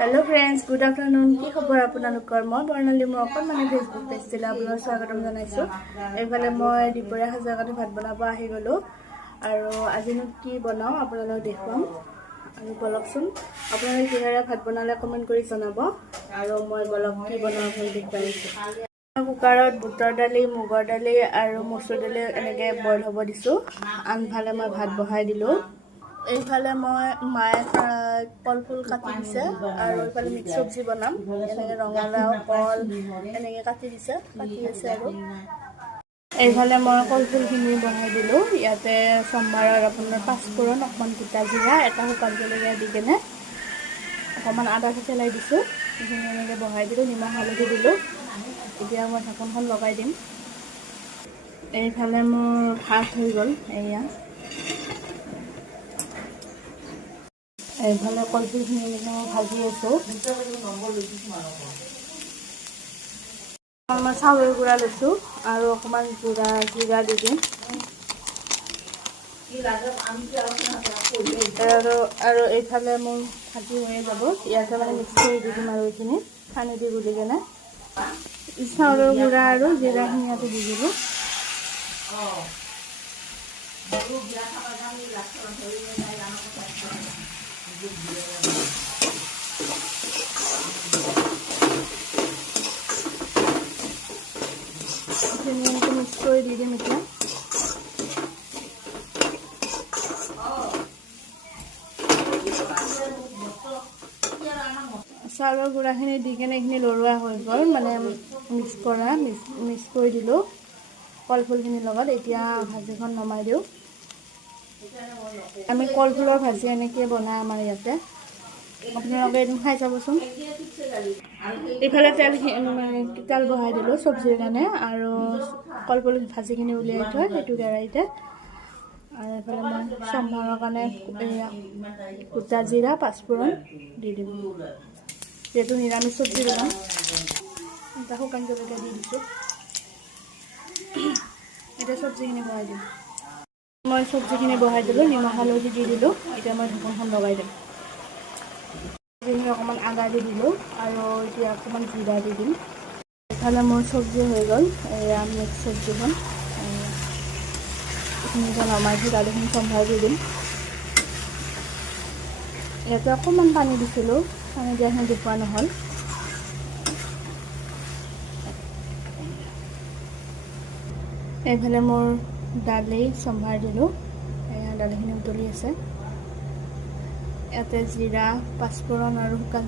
Hello friends, good afternoon. की खबर आपनलोकर? मैं बर्णाली मैं अकणमानी फेसबुक पेज दिले आपनलोक स्वागतम जनाइছো। एफाले मैं दुपरिया साजार কাৰণে ভাত বনাব আহি গলো আৰু আজিনো কি বনাও আপোনালোক দেখুৱাম আৰু বলকচোন আপোনালোকে কিহেৰে ভাত বনালে কমেন্ট কৰি জনাব আৰু মই বলক কি বনাও আপুনি দেখুৱাইছো। কুকাৰত বুটৰ দালি, মুগৰ দালি আৰু মচুৰ দালি এনেকে বইল হ'ব দিছো। আনফালে মই ভাত বহাই দিলো। এইফালে মই মায়ে কলফুল কাটি দিছে আৰু এইফালে মিক্স চব্জি বনাম। এনেকে ৰঙালাও কল এনেকে কাটি দিছে, কাটি আছে আৰু এইফালে মই কলফুলখিনি বহাই দিলো। ইয়াতে সম্বাৰৰ আপোনাৰ পাঁচফোৰণ, অকণমান গোটা জিৰা, এটা শুকান জলকীয়া দি কেনে অকণমান আদা থেতেলাই দিছো। এইখিনি এনেকে বহাই দিলো, নিমখ হালধি দিলো। এতিয়া মই ঢাকনখন লগাই দিম। এইফালে মোৰ ভাত হৈ গ'ল। এয়া এইফালে কলফুলখিনি এনেকৈ মই ভাজি আছোঁ। মই চাউলৰ গুড়া লৈছোঁ আৰু অকণমান জিৰা দি দিম আৰু এইফালে মোৰ ভাজি হৈয়ে যাব। ইয়াতে মানে মিক্স কৰি দি দিম আৰু এইখিনি পানী দি গুলি কেনে চাউলৰ গুড়া আৰু জিৰাখিনি ইয়াতে দি দিব। মিক্স কৰি দি দিম এতিয়া। চাউলৰ গুড়াখিনি দি কেনে এইখিনি লৰোৱা হৈ গ'ল, মানে মিক্স কৰি দিলোঁ কলফুলখিনিৰ লগত। এতিয়া ভাজিখন নমাই দিওঁ। আমি কলফুলৰ ভাজি এনেকৈ বনাই আমাৰ ইয়াতে, আপোনালোকে এদিন খাই চাবচোন। এইফালে তেল বহাই দিলোঁ চব্জিৰ কাৰণে আৰু কলফুল ভাজিখিনি উলিয়াই থৈ সেইটো কেৰাহীতে। আৰু এইফালে মই সম্ভাৰৰ কাৰণে গোটা জিৰা, পাঁচফোৰণ দি দিম। যিহেতু নিৰামিষ চব্জি বনাম, এটা শুকান জলকীয়া দি দিছোঁ। এতিয়া চব্জিখিনি বহাই দিম। মই চব্জিখিনি বহাই দিলোঁ, নিমখ হালধি দি দিলোঁ। এতিয়া মই ঢাকনখন লগাই দিম। চব্জিখিনি অকণমান আদা দি দিলোঁ আৰু এতিয়া অকণমান জিৰা দি দিম। এইফালে মোৰ চব্জি হৈ গ'ল। এয়া মিক্স চব্জিখন এইখিনিকে নমাই থৈ দালিখিনি সম্ভাৰ দি দিম। ইয়াতে অকণমান পানী দিছিলোঁ, পানী দিয়াখিনি দেখুওৱা নহ'ল। এইফালে মোৰ দালি সম্ভাৰ দিলোঁ। এয়া দালিখিনি উতলি আছে। ইয়াতে জিৰা, পাঁচফোৰণ আৰু শুকান